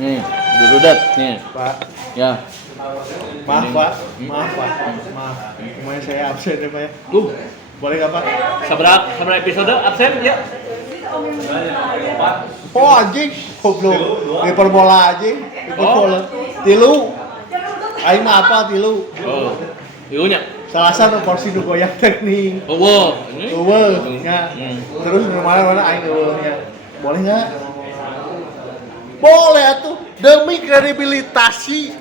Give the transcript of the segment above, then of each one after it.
Nih, dududat nih. Pak. Ya. Maaf Pak. Maaf. Kemarin saya absen ya Pak ya. Boleh nggak Pak? Sabar episode absen ya. Oh anjing, goblok. Hiperbola anjing. Hiperbola. Tilu. Aing mah apa tilu? Oh. Iunya. Salah satu porsi nu goyang teknik. Oh, ini. Ya. Terus mana aing ya. Boleh nggak? Boleh tuh. Demi kredibilitasi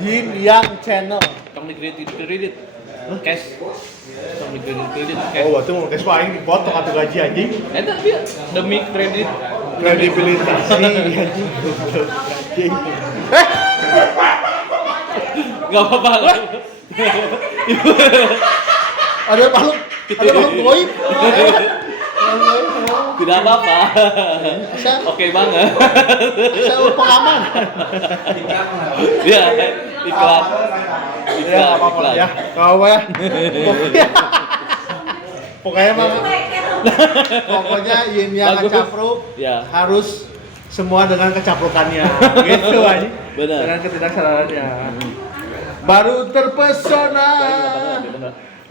Yin Yang Channel. Tong di kredit. Cash. Tong di kredit. Oh, berarti mau cash Pak aing dipotong atau gaji anjing. Eta dia demi kredit. Kredibilitasi anjing. Enggak apa-apa. Ada makhluk goib. Tidak apa-apa. Oke banget. Saya pengalaman. Ya, iklan. Ya, apa-apa ya. Kau ya. Pokoknya Yin Yang Ngacapru harus semua dengan kecaplukannya. Gitu aja. Benar. Dengan ketidaksadarannya. Baru terpesona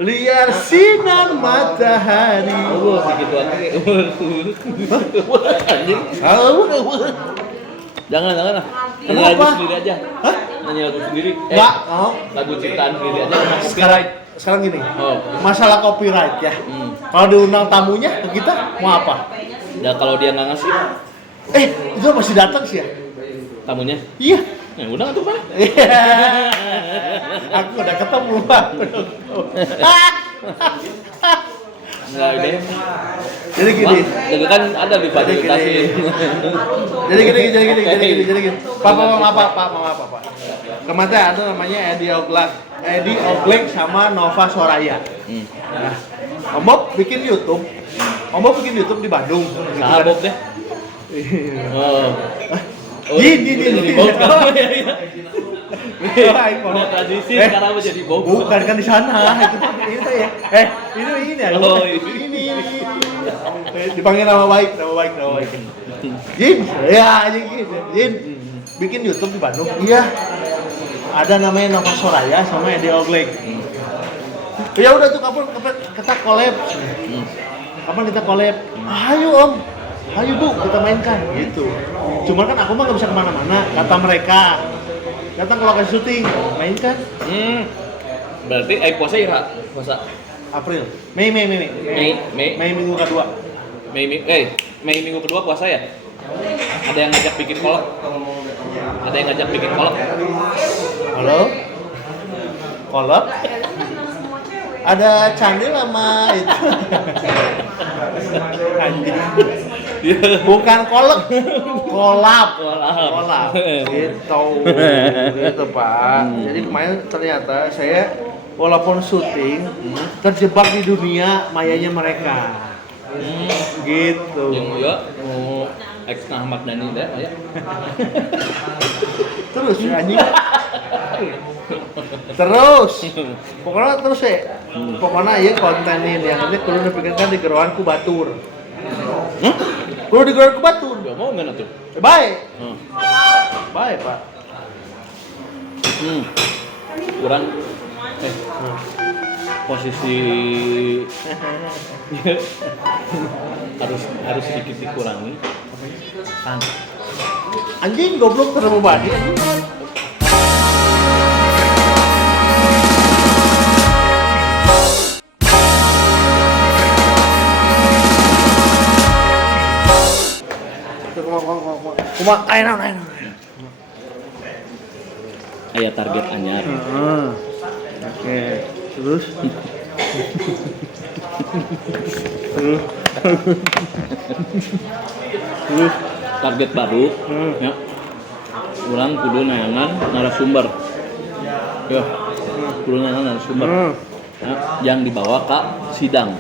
liar sinar matahari. Begitu aja. Jangan lah. Nyanyi lagu sendiri aja. Hah? Nyanyi lagu sendiri. Enggak, mau. Lagu ciptaan sendiri aja. Sekarang gini. Oh. Masalah copyright ya. Kalau diundang tamunya ke kita mau apa? Ya kalau dia nggak ngasih Itu masih datang sih ya? tamunya. Iya. Ya udah tuh Pak. Aku udah ketemu Pak. Enggak deh. Jadi gini. Jadi kan ada di fasilitasi. Jadi gini. Pak. Kemarin ada namanya Eddie Oglek sama Nova Soraya. Nah, Om bikin YouTube di Bandung. Sahabat deh. Gini. Mau tradisi sekarang menjadi bob. Bukan kan di sana. Itu ya. Ini ya. Oh, Ini. Dipanggil nama baik. Jin. Ya, Jin. Bikin YouTube di Bandung. Iya. Ada namanya Nova Soraya sama Eddie Oglek. Ya udah tuh kapan kita collab. Kapan kita collab? Ayo Om. Ayo Bu, kita mainkan gitu. Cuman kan aku mah nggak bisa kemana-mana, kata mereka. Datang ke lokasi syuting, mainkan. Berarti puasa ya, puasa April, Mei minggu kedua. Mei minggu kedua puasa ya? Ada yang ngajak bikin kolak? Halo? Kolak? Ada candil sama itu. Anjing. Bukan kolak, kolab. Gitu Pak. Jadi kemarin ternyata saya walaupun syuting terjebak di dunia mayanya mereka. Gitu. Yang ya mau ex Ahmad Dhani dah ya. Terus anjing. Terus. Pokoknya terus ya. Pokoknya ya konten ini yang nanti kudu dipikirkan di geroan ku batur. Kudu di geroan ku batur. Gak mau nggak tuh? Baik. Baik Pak. Kurang posisi harus sedikit dikurangi. Anjing goblok terlalu badi anjing. Kuma ayo. Aya target anyar. Oke. Terus target baru ya. Kurang kudu nayangan narasumber. Ya. Kudu nayangan narasumber. Ya, yang dibawa ke sidang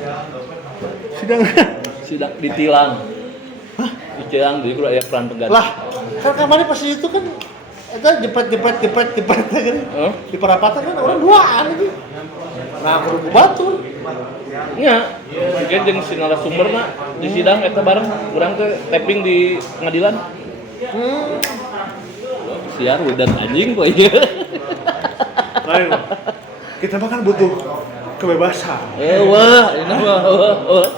ditilang. Ditilang jadi kudu aya peran pengganti. Lah, kan kemarin pas itu kan jepret kan. Di perapatan kan orang duaan lagi. Nah, kudu batur. Nya, mungkin jeung si narasumberna di sidang eta bareng urang teh taping di pengadilan. siar udah anjing kok iya. Lain Pak. Kita mah kan butuh kebebasan. Wah, ini wah.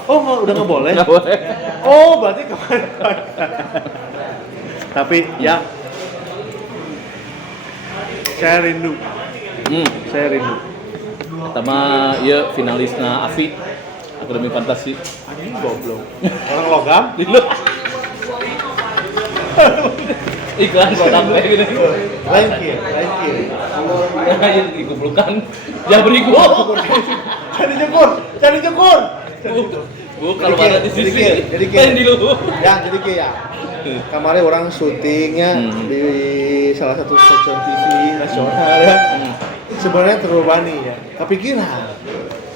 Oh, udah nggak boleh? Nggak boleh. Oh, berarti kemarin. Tapi ya, saya rindu. Saya rindu. Pertama, iya finalisna AFI Akademi Fantasi. Anjing goblok. Orang logam? Iklan logam kayak gini. Lain kiri. Nah, dikumpulkan. Jabri gua. Cari jekur. Bu, kalau ada di sisi. Jadi di lu. Ya, jadi kayak kemarin orang syutingnya di salah satu stasiun TV nasional ya. Sebenarnya terbebani ya. Kepikiran.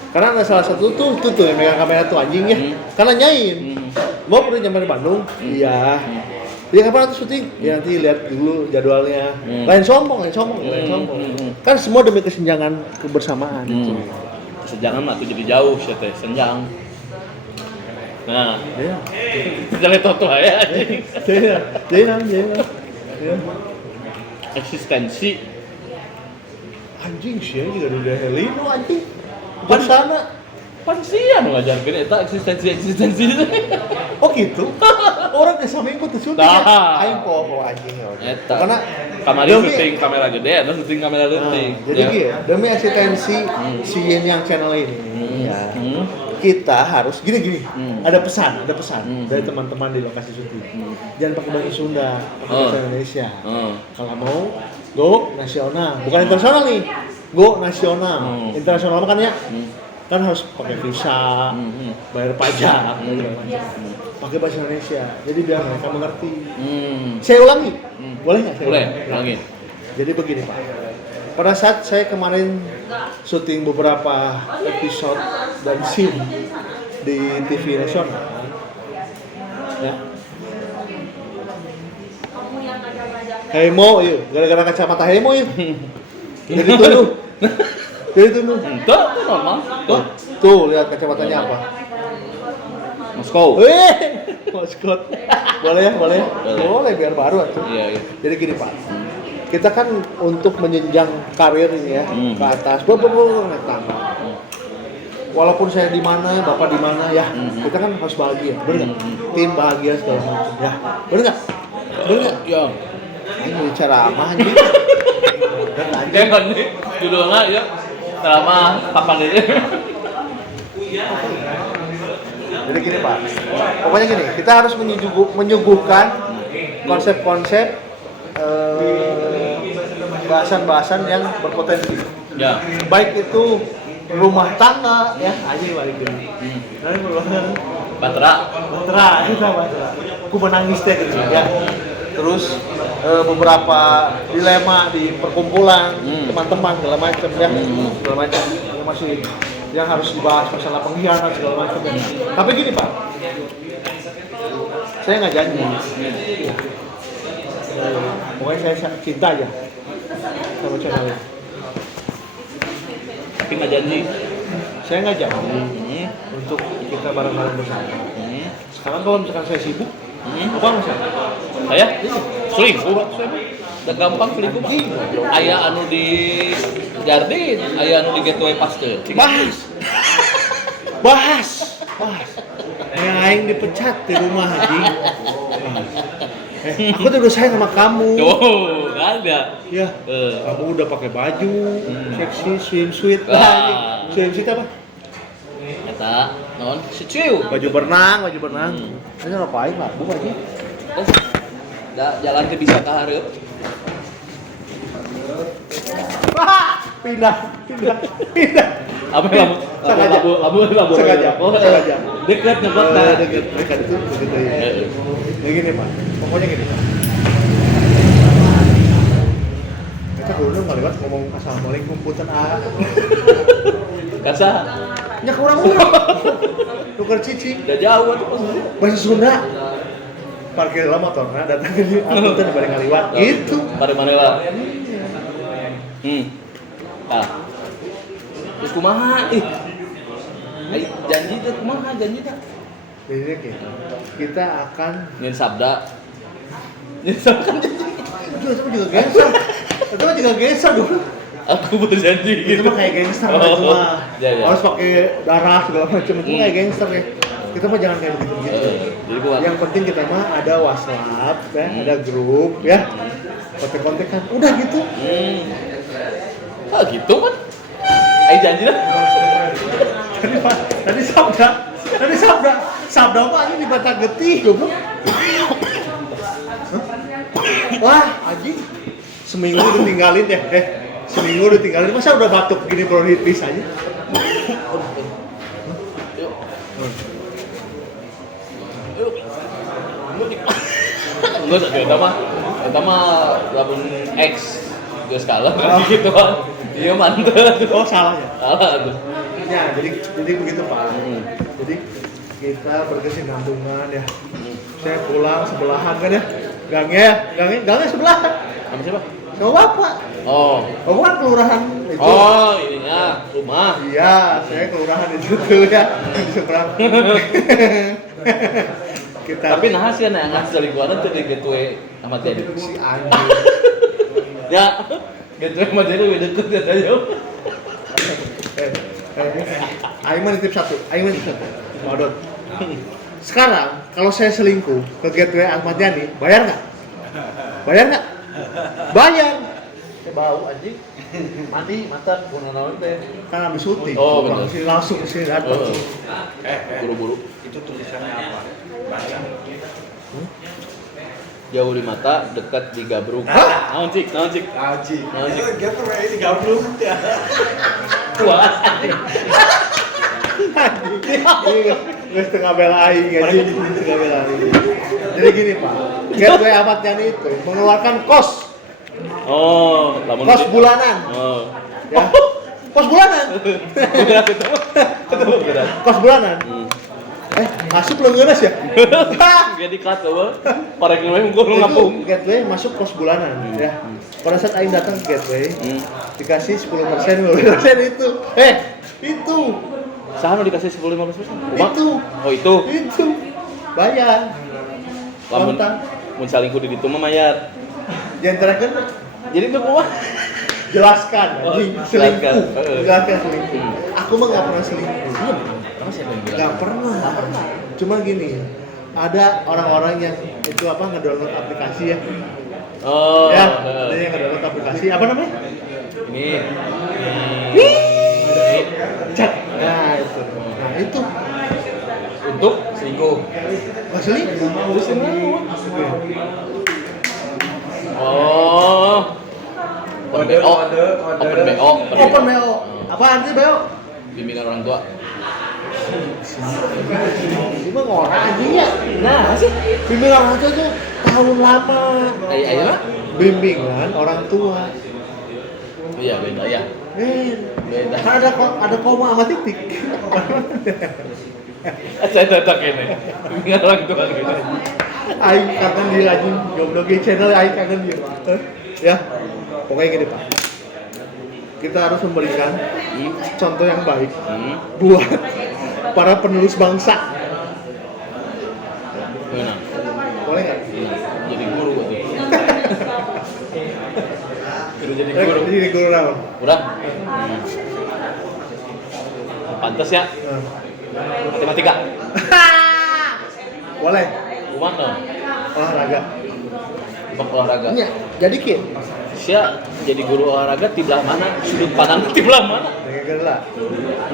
Karena ada salah satu tuh yang megang kamera tuh anjing ya. Karena nyain. Mau pernah nyampe di Bandung? Iya. Ya kapan tuh syuting? Ya nanti lihat dulu jadwalnya. Lain sombong. Kan semua demi kesenjangan kebersamaan. Kesenjangan mah tuh jadi jauh sih teh, senjang. Nah, Iya. jalan toto ya. Iya. Eksistensi Anjing sih juga udah helino anjing. Di sana. pansian ngajarkeun eta eksistensi itu. Oh gitu. Orang ke saminggu tuh syuting. Nah. Aing poho anjing ya. Eta. Karena kamari syuting kamera gede atau syuting kamera leutik. jadi gitu, demi eksistensi si Yin Yang channel ini. Ya. Kita harus gini. Ada pesan dari teman-teman di lokasi syuting. Jangan pakai bahasa Sunda, pakai bahasa Indonesia. Kalau mau go nasional, bukan internasional nih. Go nasional. Internasional kan ya. Kan harus pakai visa, bayar pajak, pakai bahasa Indonesia. Jadi biar mereka mengerti. Saya ulangi, boleh nggak? Boleh, ulangi. Jadi begini Pak. Pada saat saya kemarin syuting beberapa episode dan scene di TV nasional, ya. Hemo, yuk, gara-gara kacamata Hemo yuk. Jadi tuduh. Itu normal. Tuh, lihat kacamatanya apa? Moskow. Moskow. Boleh ya? Boleh, biar baru atuh. Iya. Jadi gini Pak, kita kan untuk menjenjang karir ini ya ke atas, naik tangga. Walaupun saya di mana, bapak di mana ya, kita kan harus bahagia, bener nggak? Tim bahagia segala macam, ya, bener nggak? Ya. Ini bicara apa anjing? Jangan nih judulnya ya. Selama kapan ini? Jadi gini Pak, pokoknya gini, kita harus menyuguhkan konsep-konsep bahasan-bahasan yang berpotensi. Ya. Baik itu rumah tangga, ya, aja balik gini. Batra. Aku menangis deh gitu ya. Terus beberapa dilema di perkumpulan teman-teman segala macam ya, segala macam yang masih yang harus dibahas masalah pengkhianat segala macam ya. Tapi gini Pak, saya nggak janji. Pokoknya saya cinta aja sama channel ini. Tapi nggak janji. Saya nggak janji untuk kita bareng-bareng bersama. Sekarang kalau misalkan saya sibuk, apa misalnya? Saya selingkuh, udah gampang selingkuh mah. Aya anu di Jardin, aya anu di Gateway Paste. Bahas. Yang aing dipecat di rumah anjing. Aku tuh udah sayang sama kamu. Tuh, nggak ada. Ya, kamu udah pakai baju seksi, swimsuit. Swimsuit apa? Kata, non, secuil. Baju berenang. Ini ngapain lah, bu aja. Jalan ke bisa ke hareup. Pindah. Apa labu. Sengaja. Dekat nyebut Dekat itu begitu ya. Ya gini Pak, pokoknya gini Pak. Kita dulu ngaliwat ngomong assalamualaikum punten a. Kasa. Nya kurang tukar cici. Udah jauh tuh Bahasa Sunda. Parkir lah motornya datang ke dia, aku tuh balik ngaliwat. Gitu. Pada mana lah? Ah. Terus kumaha? Janji tuh kumaha janji tuh. Jadi kita akan Nyen sabda. Nyen sabda kan janji. itu juga gangster. Itu mah juga gangster dulu. Aku berjanji Itu gitu. mah kayak gangster itu mah. Ya, ya. Harus pakai darah segala macam itu kayak gangster ya. Kita mah jangan kayak begitu gitu. Jadi gua Yang penting kita mah ada WhatsApp ya, ada grup ya. Kontek-kontekan. Udah gitu. Ah gitu kan? Ayo janji lah. Tadi sabda apa ini dibaca getih goblok. Wah, anjing. Seminggu ditinggalin ya. Seminggu ditinggalin. Masa udah batuk gini bronkitis aja? Enggak sih, eta mah lamun X geus kalah gitu kan. Iya mantep. Oh, salah ya. Salah tuh. Ya, jadi begitu Pak. Jadi kita berkesinambungan ya. Saya pulang sebelahan kan ya. Gangnya sebelahan. Sama siapa? Sama Bapak. Oh. Bapak kan kelurahan itu. Oh, ininya rumah. Iya, saya kelurahan itu tuh ya. Di seberang. Kita Tapi nah sih nggak selingkuhan tuh di gateway sama Teddy. si anjing. Ya, gateway sama Teddy lebih deket ya aja. Aing mah nitip satu. Modot. Sekarang kalau saya selingkuh ke gateway Ahmad Yani, bayar nggak? Bayar. Saya bau anjing. Mandi, mata, naon teh. Kan habis syuting. Oh, bener. Langsung sini datang. Buru-buru. Itu tulisannya apa? Baca. Jauh di mata, dekat di gabruk. Hah? Naon cik? Aji. Aji. Gitu ini gabruk ya. Puas. Ini setengah bela aing anjing, setengah bela aing. Jadi gini Pak, gateway Ahmad Yani itu mengeluarkan kos Oh, bulanan. Oh. Ya. Kos bulanan. Berat itu. Berat. Kos bulanan. Masuk belum ngenes ya? Jadi cut apa? Parek namanya gua ngapung. Itu gateway masuk kos bulanan ya. Pada saat aing datang ke gateway, dikasih 10%, 15% itu. Itu. Saha dikasih 10-15%? Itu. Oh, itu. Itu. Bayar. Lamun Kontang. mun salingkuh di ditu mah mayar. Jentrekeun Jadi itu kumaha? jelaskan Oh, anjing, jelaskan. selingkuh. Jelaskan selingkuh. Aku mah enggak pernah selingkuh. Apa sih yang bilang? Nggak pernah. Cuma gini, ada orang-orang yang itu apa ngedownload aplikasi ya. Oh. Ya, ada yang ngedownload aplikasi apa namanya? Ini. Chat. Nah, itu. Nah, itu Untuk selingkuh. nggak selingkuh. Terus yang naon? Oh. Open BO. Open BO. Open BO. Apaan sih BO? Bimbingan orang tua. Ini mah ngorang anjing ya. Nah, sih bimbingan orang tua tuh tahun lama. Ayo lah. Bimbingan orang tua. Iya, beda ya. Beda. Kan ada koma sama titik. Saya tetap ini. Bimbingan orang tua gitu. Aing kangen dia lagi goblok channel aing kangen dia. Ya. Pokoknya gini, Pak. Kita harus memberikan contoh yang baik buat para penerus bangsa. Gimana? Boleh nggak? Jadi guru gitu. Jadi guru. Jadi guru naon? Udah. Pantes ya. Matematika. Boleh. Umat dong. Olahraga. Bak olahraga. Iya. Jadi Kit. Sia jadi guru olahraga di belah mana? Sudut pandang di belah mana? Dengarkan lah.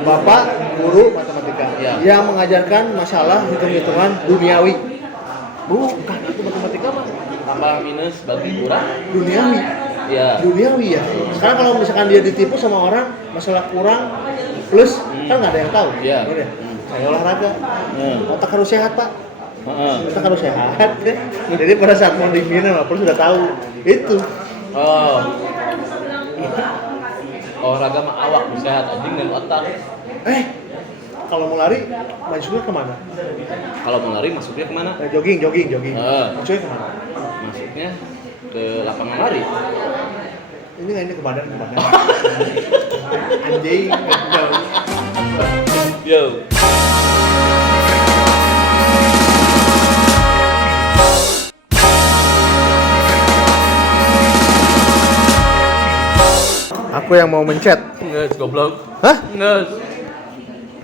Bapak guru matematika Ya. yang mengajarkan masalah hitung-hitungan duniawi. Bukan itu matematika mah Tambah minus bagi kurang. duniawi. Ya. Duniawi ya. Sekarang kalau misalkan dia ditipu sama orang masalah kurang plus kan nggak ada yang tahu. Iya. Udah. Saya olahraga. Hmm. Otak harus sehat Pak. Heeh. Otak harus sehat. Jadi pada saat mau dibina Pak sudah tahu itu. Oh. Olahraga mah awak sehat anjing dan otak. Kalau mau lari masuknya kemana? Kalau mau lari masuknya kemana? Jogging. Masuknya kemana? Masuknya ke lapangan lari. Ini ke badan. Anjing. Yo. Aku yang mau mencet. Nges, goblok. Hah? Nges.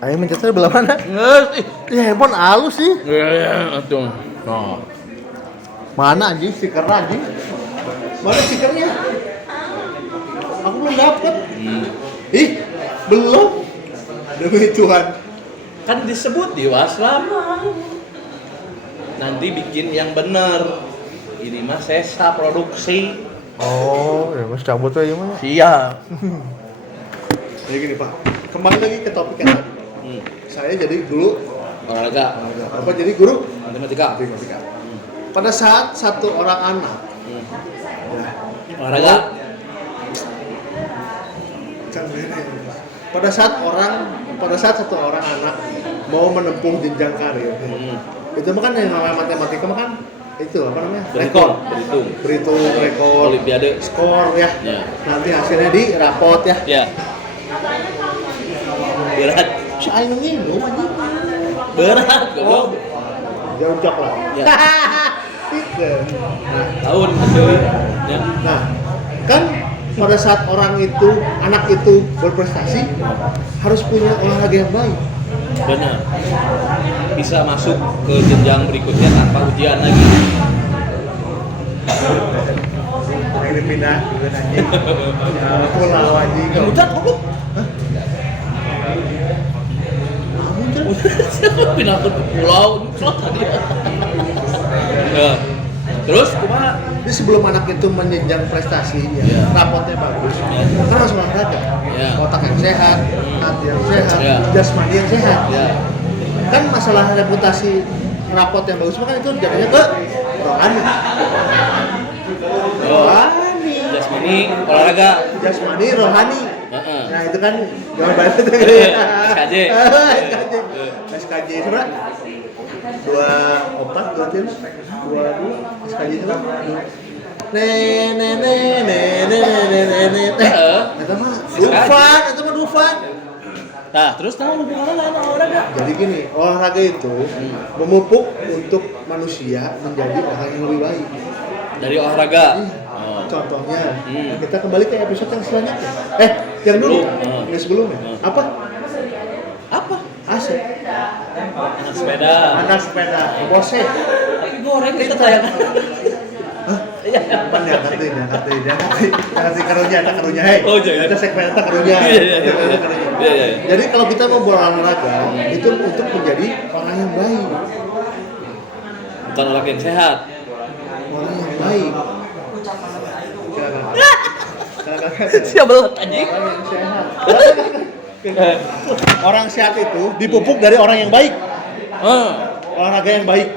Ayo mencetnya belah mana? Nges. Ya handphone halus sih. Ya, atuh. Nah. Mana anjing stikernya anjing? Mana stikernya? Aku belum dapet. Ih, belum. Demi Tuhan. Kan disebut di Waslam. Nanti bikin yang bener. Ini mah Sesa produksi. Oh, ya mas cabut aja mah. Siap. Jadi gini Pak, kembali lagi ke topik yang tadi. Saya jadi dulu Olahraga. apa jadi guru Matematika. matematika. Pada saat satu orang anak, Olahraga. pada saat satu orang anak mau menempuh jenjang karir, itu mah kan yang namanya matematika mah kan itu apa namanya? Rekor, berhitung rekor, Olimpiade. skor ya. Ya. Nanti hasilnya di rapot ya. Ya. Berat. Si aing nginum anjing. Berat, goblok. Jauh lah. Ya. Gitu. Tahun betul. Ya. Nah, kan pada saat anak itu berprestasi harus punya olahraga yang baik. Benar. Bisa masuk ke jenjang berikutnya tanpa ujian lagi. Ini pindah juga anjing. Pulau anjing. Muncrat goblok. Pindah ke pulau, muncrat tadi. Ya. Terus kumaha? Jadi sebelum anak itu menjenjang prestasi, Ya. rapotnya bagus, Ya. kan harus olahraga. Ya. Otak yang sehat, hati yang sehat, Ya. jasmani yang sehat. Ya. Kan masalah reputasi rapot yang bagus kan itu jadinya ke rohani. Rohani. Jasmani olahraga. Jasmani, rohani. Heeh. Nah itu kan jawabannya tuh SKJ. SKJ seberapa? 24, 22, SKJ seberapa? Itu mah Dufan. Nah, terus tahu hubungannya sama olahraga? Jadi gini, olahraga itu memupuk untuk manusia menjadi orang yang lebih baik. Dari olahraga. Oh. Contohnya, Hmm. kita kembali ke episode yang selanjutnya. Yang dulu, Sebelum. yang sebelumnya. Apa? Apa? Asik. Anak sepeda. Anak sepeda, bose. Tapi goreng kita tayangan. Iya. Pan diangkat karunya, ada karunya, hei. Oh, iya. Ada segmen ada karunya. Iya. Iya. Jadi kalau kita mau berolahraga, itu untuk menjadi orang yang baik. Bukan orang yang sehat. Orang yang baik. Siapa belat anjing? Orang yang sehat. Orang sehat itu dipupuk dari orang yang baik. Olahraga yang baik.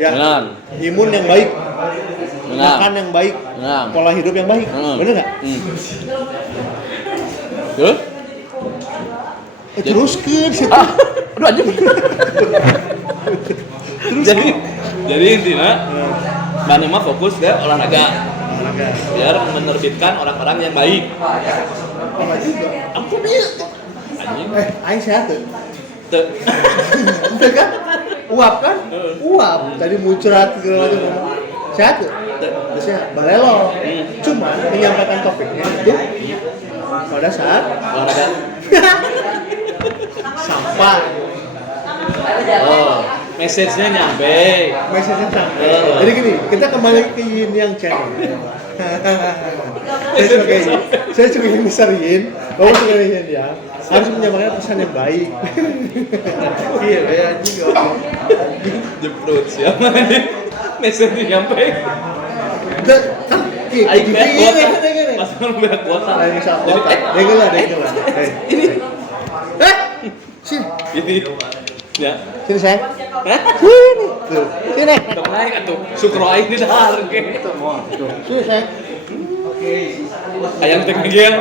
Ya. Benar. Imun yang baik. Benar. Makan yang baik. Benar. Pola hidup yang baik. Benar nggak? Terus? Teruskan situ. Aduh anjing. Jadi intinya mana mah fokus ke olahraga. Olahraga. Biar menerbitkan orang-orang yang baik. Apa juga? Aku dia. Anjing. Aing sehat tuh. Tuh. Itu kan? Uap kan? Uap. Tadi muncrat segala macam ngomong. Sehat tuh? Sehat. Balelo. Cuma menyampaikan topiknya itu pada saat Olahraga. sampah. Oh, message-nya nyampe. Message-nya sampai. Jadi gini, kita kembali ke Yin Yang Channel. saya sebagai yang besarin, bahwa sebagai Yin Yang harus menyampaikan pesan yang baik. Iya, kayak anjing gak. Jeprut siapa nih? Message-nya nyampe. Aing kuota. Pas mau bayar kuota. Aing bisa kuota. Dengelah. Ini. Sini. Ini. Ya. Sini sayang. Sini. Tuh. Sini. Udah naik atuh. Sukro aing di dahar ge. Tuh. Sini sayang. Ayam teu ngegel.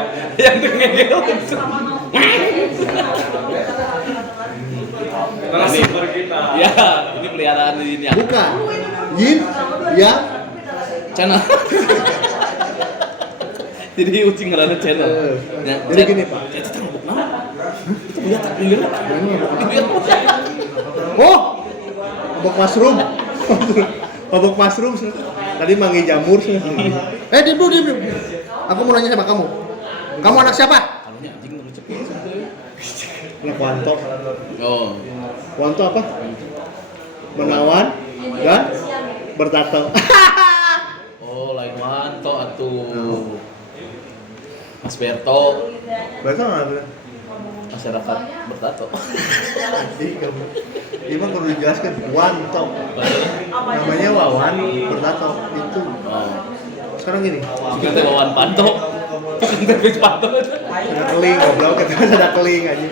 Narasumber kita. Ya, ini peliharaan ini ya. Bukan. Yin Yang Channel. Jadi ucing ngerana channel. Ya, Jadi gini Pak. Itu tanggung naon? Itu lihat tak lihat. Oh, obok mushroom. Obok mushroom. Tadi manggil jamur. Diam. Aku mau nanya sama kamu. Kamu anak siapa? Anunya anjing nu cepet sebetulnya. Anak Wanto. Oh. Wanto apa? Menawan dan bertato. Oh, lain Wanto atuh. Mas Berto, Berarti mana? masyarakat bertato. Ih, kamu. Ini mah perlu dijelaskan. Wanto. Namanya Wawan bertato itu. Oh. Sekarang gini. Kita teh Wawan Panto. Kita teh Panto. Sada keling, goblok kita sada keling aja.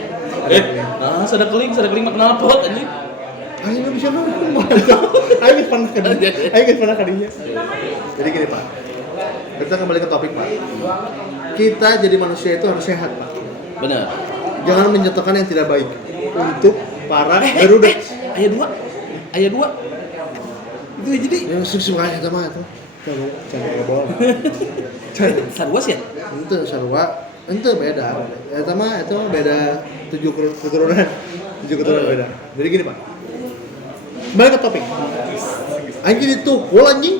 Nah, sada keling mah knalpot anjing. Ayo nggak bisa nongkrong Wanto. Ayo geus pernah ke dia. Ayo geus pernah ke dia. Jadi gini, Pak. Kita kembali ke topik, Pak. Kita jadi manusia itu harus sehat, Pak. Benar. Jangan mencontohkan yang tidak baik untuk para Garuda. Ayat 2. Itu jadi Yang suka sama itu. Jangan bola. sarua sih ya? Itu sarua, itu beda. Eta mah beda 7 keturunan. 7 keturunan beda. Jadi gini, Pak. Kembali ke topik. Anjing itu, anjing.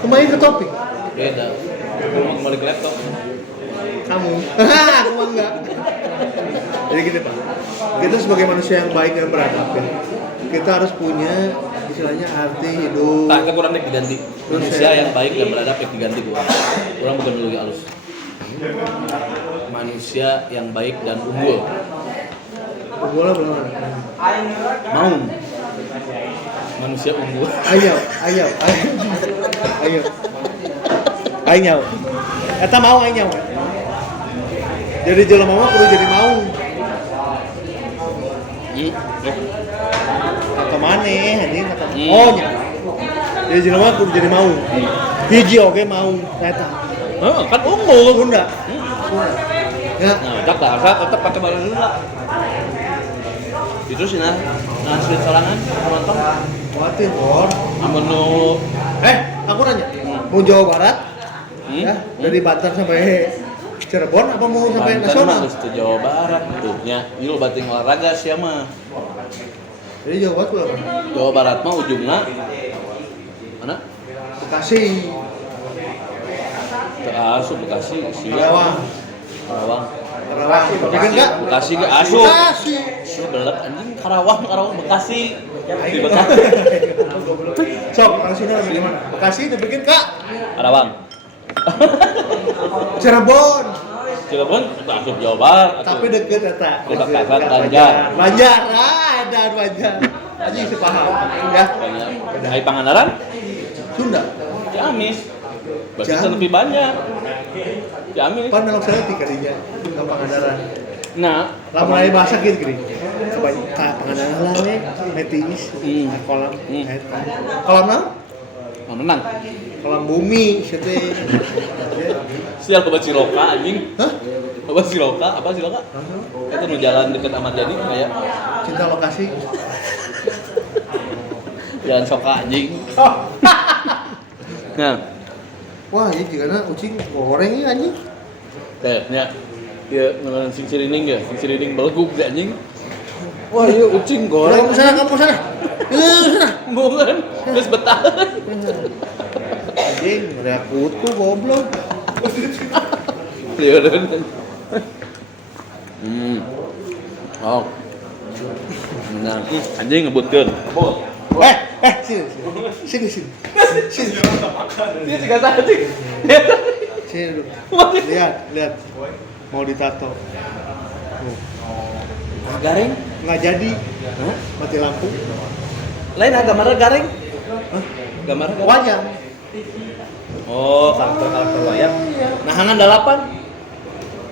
Kembali ke topik. Beda. Kembali ke laptop. Kamu. Aku mah enggak. Jadi gini, Pak. Kita sebagai manusia yang baik dan beradab ya. Kita harus punya istilahnya arti hidup. Tak, kurang dek diganti. Manusia yang baik dan beradab yang diganti gua. Kurang bukan dulu ya halus. Manusia yang baik dan unggul. Bola belum. Mau. Manusia unggul. Ayo. Ayo. Eta mau ayo. Jadi jelema mah kudu jadi mau. Atau maneh anjing kata. Oh nya. Jadi jelema kudu jadi mau. Hiji oge mau eta. Heeh, kan unggul. Sunda. Ya. Nah, tak tetap pakai balon dulu lah. Itu sih nah asli sorangan penonton. Kuatir, Bor. Amun nu Aku nanya. Mau Jawa Barat? Ya, dari Banten sampai Cirebon apa mau sampai Banten nasional? mah geus teu Jawa Barat tuh nya. Ieu bating olahraga sia mah. Jadi Jawa Barat apa? Jawa Barat mah ujungna mana? Bekasi, Asup Bekasi sia. Karawang. Karawang. Bikin enggak? Bekasi ge asup. Bekasi. Sia belek anjing Karawang Bekasi. Di Bekasi. Sok, langsung dari mana? Bekasi dibikin Kak. Karawang. Cirebon. Cirebon itu asup Jawa Barat. Tapi deket eta. Dekat Banjar. Banjar. Ada Banjar. Aji sepaham. Ya. Ai Pangandaran? Sunda. Ciamis. Berarti Ciamis. lebih banyak. Ciamis. Pan melok saya tikadinya. Ke Pangandaran. Nah, Lamun aya bahasa gitu gini. Kebanyakan Pangandaran lah we, metiis. Kolam eta. Kolam naon? mau menang. Kolam bumi siete. Sial loba Ciloka anjing. Hah? Loba Ciloka, apa Ciloka? Itu nu jalan deket Ahmad Yani kayak Cinta lokasi. jalan Soka anjing. Nah, Wah, ini jika ucing goreng ini anjing. kayaknya dia ngelan sing cirining ya, sing cirining beleguk deh anjing. Wah, iya ucing goreng. Kamu sana. Sana. Bukan, terus betah. Anjing, udah kutu goblok. Lihat kan. Oh. Nah, anjing ngebutkeun. Sini. Dia juga anjing. Sini dulu. Lihat. Mau ditato. Garing? Nggak jadi. Hah? Mati lampu. Lain gambarnya garing? Hah? Gambarnya garing? Wajah. Oh, karakter wayang. Nahangan 8.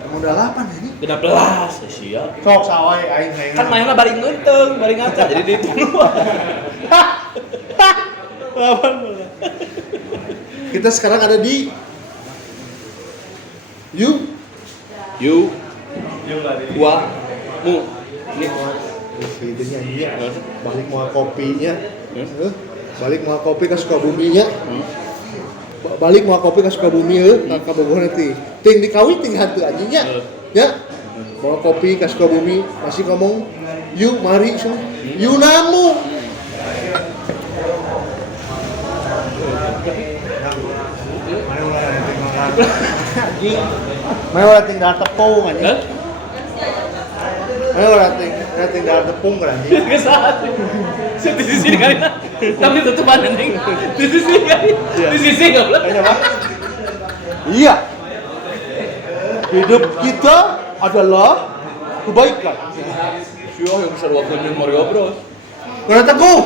Kamu udah 8 ini. 16. Sia. Sok sawai aing hayang. Kan mainnya baring ngenteng, baring ngaca jadi di dulu. Kita sekarang ada di You. Wa. Mu. Itu nyanyi balik mau kopinya. Balik mau kopi ke Sukabumi nya. Balik mau kopi ke Sukabumi ka Bogor nanti. Ting dikawin ting hantu anjingnya. Ya. Bawa kopi ke Sukabumi masih ngomong yuk mari semua. Yuk namu. Mana ulah Anjing. Mana orang tinggal tepung anjing. Hah? Mana orang tinggal tepung kan anjing. Kesalahan. Di sisi kali. Tapi tutupan anjing. Di sisi kali. Di sisi goblok. Kayaknya Pak. Iya. Hidup kita adalah kebaikan. Siapa yang bisa waktunya Mario Bros? Karena teguh.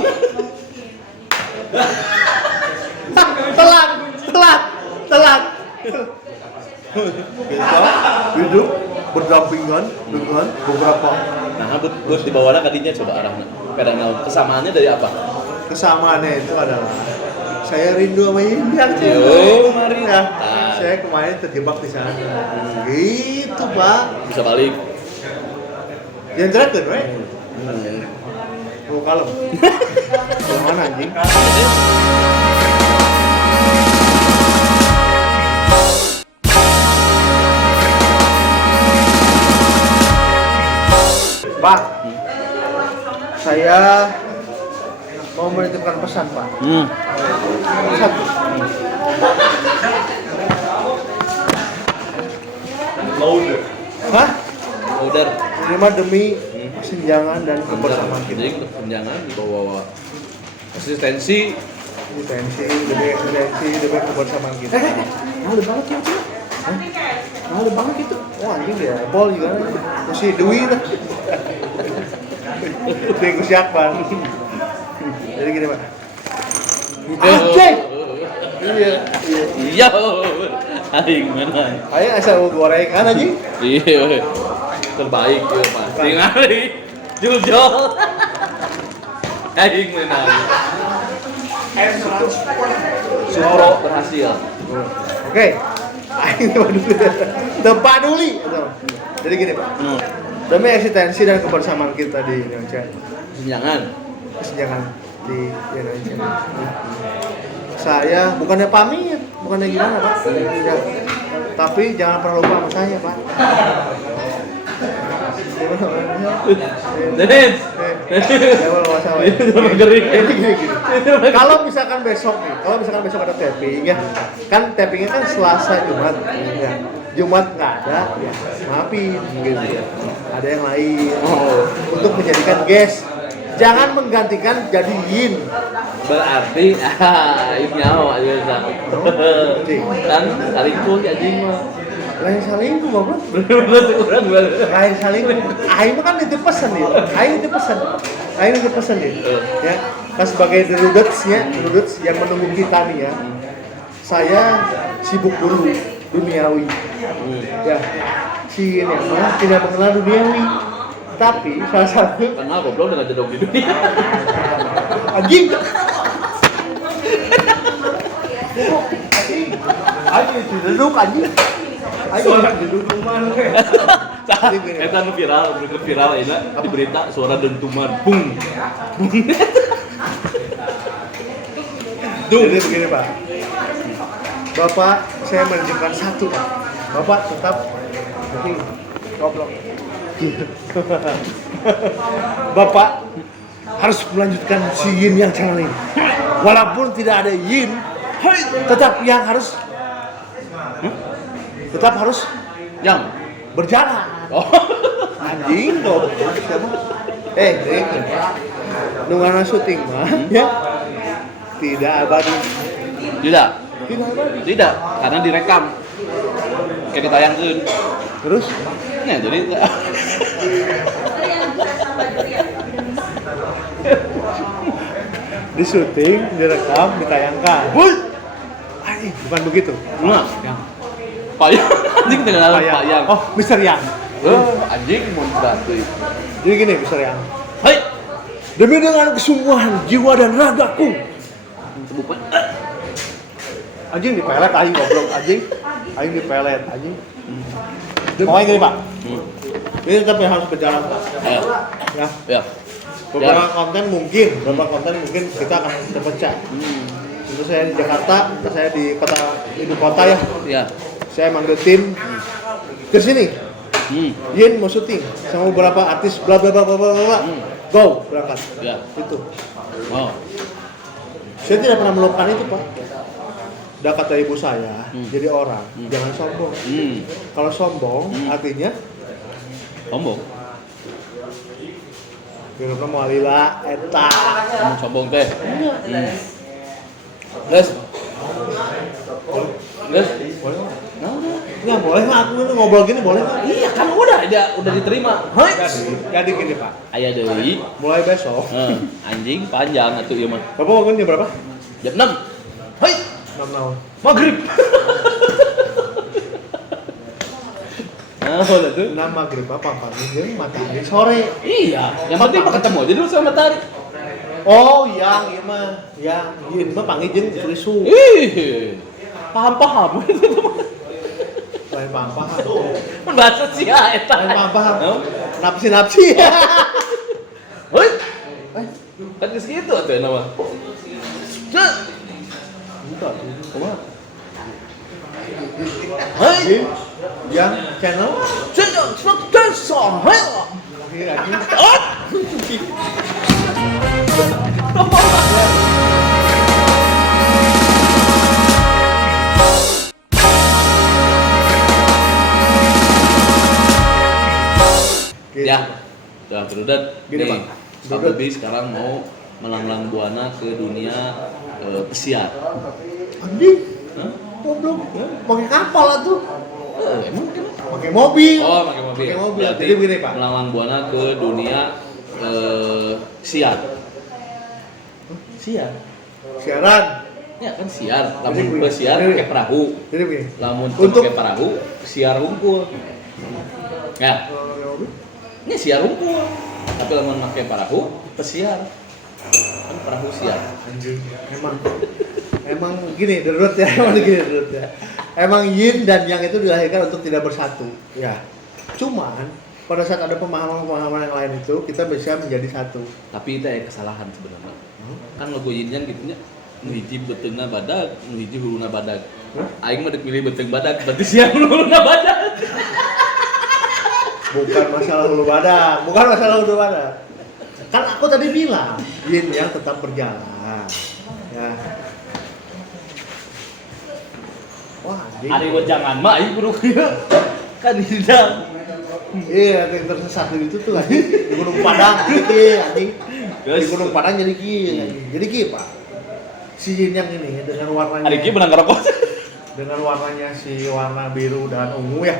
Telat. Kita hidup berdampingan dengan beberapa Nah, buat di bawahnya kadinya coba arahnya. Kadang kesamaannya dari apa? kesamaannya itu adalah saya rindu sama Indang. Yo, mari. Ya, saya kemarin terjebak di sana. Gitu, Pak. Bisa balik. Yang terakhir, we. Oh, kalem. Yang mana anjing? Pak, saya mau menitipkan pesan, Pak. Satu. Loader. Hah? Udah. Terima demi kesenjangan dan kebersamaan kita. Jadi kesenjangan bawa konsistensi. Eksistensi, demi eksistensi, demi kebersamaan kita. Mahal banget ya, Cik. Hah? Mahal banget itu. Wah, anjing dia. Bol juga. Masih duit lah. Itu siap, Bang. Jadi gini, Pak. Anjing! Iya. Iya. Aing menang. Ayo asal goreng kan anjing. Iya. Terbaik ya, Pak. Tingali. Jujur. Aing menang. Suro berhasil. Oke. Aing tempat dulu. Jadi gini, Pak. Demi eksistensi dan kebersamaan kita di Indonesia. Kesenjangan. Kesenjangan di Indonesia. Saya bukannya pamit, bukannya gimana, Pak? Ya. Tapi jangan pernah lupa sama saya, Pak. Dennis. Jangan lupa sama saya. Gering. Gini. Kalau misalkan besok ada tapping ya, kan tappingnya kan Selasa Jumat, ya. Jumat nggak ada, ya maafin gitu. Ada yang lain untuk menjadikan guest. Jangan menggantikan jadi yin. Berarti ini nyawa aja kan salingkuh ya anjing mah. Lain salingkuh goblok. Bener kurang Lain salingkuh. Aing mah kan itu pesan dia. Aing itu pesan dia. Ya, kan sebagai deruduts yang menunggu kita nih ya. Saya sibuk dulu duniawi. Ya. Si ini mah tidak mengenal duniawi. Tapi salah satu kenal goblok dengan jedok di dunia. anjing. Anjing duduk anjing. Anjing duduk rumah lu. Eta nu viral ini di berita suara dentuman bung. Jadi begini, Pak. Bapak, saya menunjukkan satu, Pak. Bapak tetap goblok. Bapak harus melanjutkan si yin yang channel ini. Walaupun tidak ada yin, tetap harus Yang berjalan. oh Anjing goblok siapa? Nungana syuting mah ya. Tidak abadi. tidak Tidak abadi. tidak karena direkam kayak ditayangkeun. Terus Nah, jadi di syuting, direkam, ditayangkan. Woi. Anjing, bukan begitu. nah payang anjing dengan payang. Oh, Mr. Yang. Anjing mau berarti. Jadi gini, Mr. Yang. Hai. Demi dengan kesungguhan jiwa dan ragaku. Anjing dipelet aing goblok anjing. Aing dipelet anjing. Pokoknya gini, Pak. Ini tetap yang harus berjalan, Pak. Ayo. Ya. Ya. Beberapa konten mungkin kita akan terpecah. Itu saya di Jakarta, saya di ibu kota ya. Ya. Saya manggil tim ke sini. Yin mau syuting sama beberapa artis bla bla bla bla bla bla. Go, berangkat. Ya. Itu. Oh. Saya tidak pernah melakukan itu, Pak. udah kata ibu saya, jadi orang, jangan sombong. Kalau sombong, artinya Sombong. Hirupna mau alila, eta. Sombong teh. Guys. Guys. Boleh nggak? Nah, udah. Nggak boleh nggak? Aku ini ngobrol gini boleh nggak? Iya kan udah diterima. Hei. Jadi gini Pak, Aya deui. mulai besok. Anjing panjang atuh ieu mah. Bapak bangun jam berapa? Jam 6. Hei. 6 tahun. Maghrib. Nah, udah tuh. 6 maghrib apa pagi jam matahari sore. Iya, yang penting mah ketemu aja dulu sama Matahari. Oh, yang iya mah, yang ieu mah panggil jeung frisu. Ih. Paham. Lain paham. Mun bahasa sia eta. Lain paham. Naon? Napsi. Hei. Kan geus kitu atuh nama. Cek. Entar, kumaha? Hei. Yang channel Cek, song. Hei. akhir anjing. Oh. Ya, udah berudat. Gini, Nih, Bang. Pak Bobi sekarang mau melanglang buana ke dunia pesiar. Anjing, Hah? goblok. Pakai kapal atuh. Emang kenapa? Pakai mobil. Oh, pakai mobil. Pakai mobil. Berarti Jadi begini, Pak. melanglang buana ke dunia siar. Siar. Siaran. Ya kan siar. Lamun Jadi begini. pesiar Jadi pakai perahu. Jadi begini. Lamun Untuk- pakai perahu, siar hungkul. Ya, ini siar hungkul. Tapi lamun pakai perahu, pesiar. Kan perahu siar. Anjing. Emang gini, derut ya, emang gini derut ya. Emang yin dan yang itu dilahirkan untuk tidak bersatu. Ya. Cuman pada saat ada pemahaman-pemahaman yang lain itu kita bisa menjadi satu. Tapi itu kesalahan sebenarnya. Kan logo yin yang gitunya nu hiji beteungna badag, nu hiji huluna badag. Aing mah dipilih beteung badag, berarti siang huluna badag. Bukan masalah hulu badak. Kan aku tadi bilang yin yang tetap berjalan. Ya. Wah, anjing. Ari wejangan mah aing kudu kieu. Kan hidang. Iya, yang tersesat itu tuh anjing di Gunung Padang anjing. Di Gunung Padang jadi anjing. Jadi Pak. Si yin yang ini dengan warnanya. Ari kieu benang ngerokok. Dengan warnanya si warna biru dan ungu ya.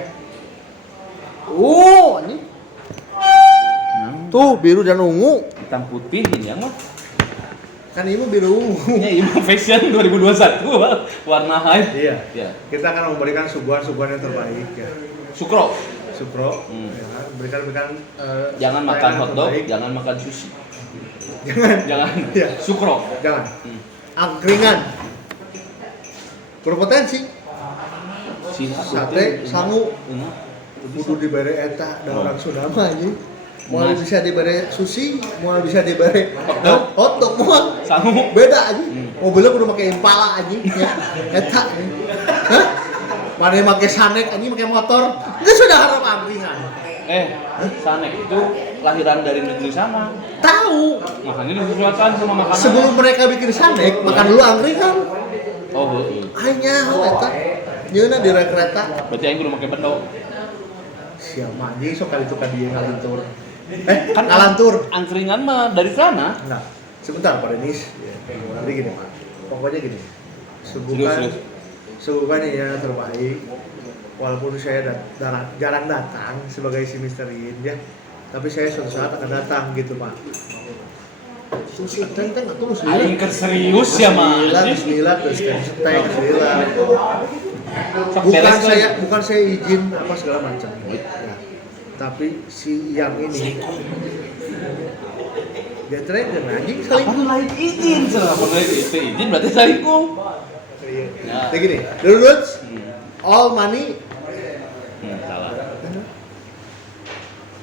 Anjing. Tuh biru dan ungu. Hitam putih ini yang mah. Kan ini mah biru ungu. Ya Imam Fashion 2021 warna hype. Iya. Ya. Kita akan memberikan suguhan-suguhan yang terbaik ya. Sukro. Supro, Hmm. ya, berikan Jangan makan tayangan hotdog, terbaik. jangan makan sushi. Jangan. Jangan. Iya. Sukro. Jangan. Hmm. Angkringan. Berpotensi. Hmm. Sate, sangu, kudu diberi eta da orang Sunda mah anjing. Moal Mas. bisa diberi sushi, moal bisa diberi hotdog moal. Sangu. Beda anjing. Mobilnya kudu make Impala anjing ya. Eta anjing. Hah? Mana yang make sanek anjing make motor. Itu sudah harap angkringan. Sanek itu lahiran dari negeri sana. Tahu. Makanya disesuaikan sama makanan. Sebelum mereka bikin sanek, makan dulu angkringan. Oh, heeh. Hanya eta. Nyeuna di rel kereta. Berarti aing kudu make bendo. Siap anjing sok kali itu ka dieu ngalantur. Kan ngalantur. Angkringan mah dari sana. Nah, sebentar Pak Denis. Jadi gini Pak. Pokoknya gini. Serius. Suguhan ini yang terbaik. Walaupun saya jarang datang sebagai si Misterin ya. Tapi saya suatu saat akan datang gitu Pak. Teng atuh Aing keur serius ya mah. Bismillah terus teng bismillah. Sok beres, Bukan saya izin apa segala macam. Ya. Tapi si yang ini dia trigger anjing Apa selingkuh. tuh lain izin selama itu izin berarti selingkuh. Ya. Kayak gini, the roots, all money. Salah.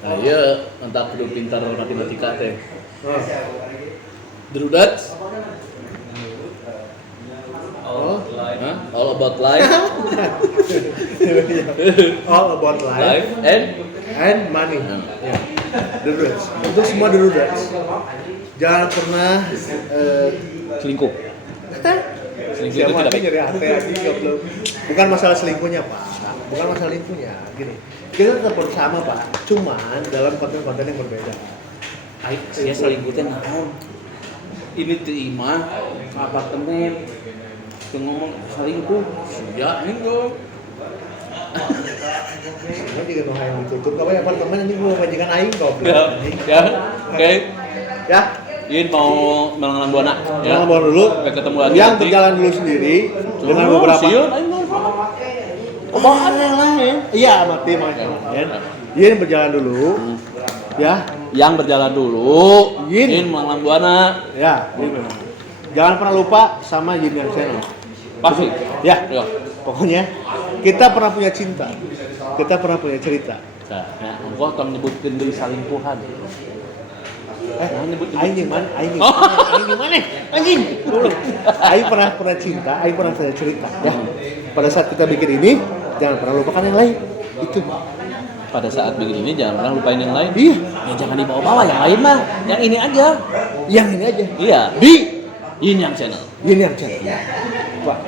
Nah, iya, entah kudu pintar matematika teh. Oh. Drudat. Oh. All about life. All about life Life and money. Ya. The roots. Untuk semua the roots. Jangan pernah selingkuh. Selingkuh Siapa itu tidak hati baik. nyeri hati anjing goblok. Bukan masalah selingkuhnya, Pak. Bukan masalah selingkuhnya. Gini. Kita tetap bersama, Pak. Cuman dalam konten-konten yang berbeda. Aik sia selingkuh teh naon? Ini teh imah apartemen. Teu ngomong selingkuh. Sia dong. Semua juga mau yang ditutup. Kau yang apartemen anjing mau majikan aing goblok. Ya. Oke. Ya. Ini mau melangan buana. Jangan bawa dulu. Sampai ketemu lagi. Yang nanti. berjalan dulu sendiri dengan beberapa. Sieun aing mau. Omongan yang lain. Iya, mati makanya. Yin berjalan dulu. Ya. Yang berjalan dulu. Yin. Ini melangan buana. Ya. Yin. Jangan pernah lupa sama Yin yang channel. Pasti. Ya. Yo. Pokoknya kita pernah punya cinta. Kita pernah punya cerita. Nah, gua akan nyebutin dari salingkuhan. Aing yang mana? Aing yang mana? Anjing. Aing pernah cinta, Aing pernah punya cerita. Ya. Pada saat kita bikin ini, jangan pernah lupakan yang lain. Itu. Pada saat bikin ini jangan pernah lupain yang lain. Iya. Ya jangan dibawa-bawa yang lain mah. Yang ini aja. Yang ini aja. Iya. Di Yin Yang Channel. Yin yang channel. Pak,